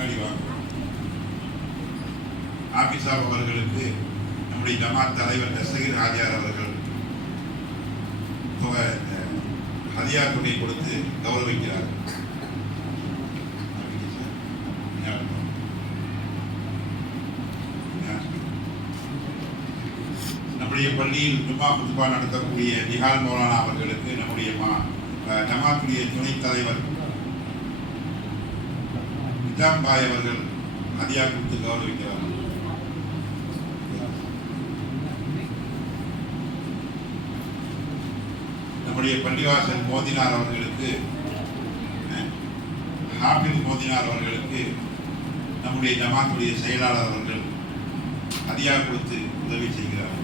முன்னாடி வாங்க. ஆபிசாப் அவர்களுக்கு நம்முடைய ஜமாத் தலைவர் தஸ்தகீர் ஹாஜியார் அவர்கள் ஹதியா தொகை கொடுத்து கௌரவிக்கிறார். நம்முடைய பள்ளியில் ஜும்மா குத்பா நடத்தக்கூடிய நிஹால் மௌலானா அவர்களுக்கு நம்முடைய ஜமாத்துடைய துணைத் தலைவர் நிஜாம் பாய் அவர்கள் ஹதியா கொடுத்து கௌரவிக்கிறார். நம்முடைய பள்ளிவாசல் மோதினார் அவர்களுக்கு ஹாஃபிஸ் மோதினார் அவர்களுக்கு நம்முடைய ஜமாத்துடைய செயலாளர் அவர்கள் ஹதியா கொடுத்து உதவி செய்கிறார்.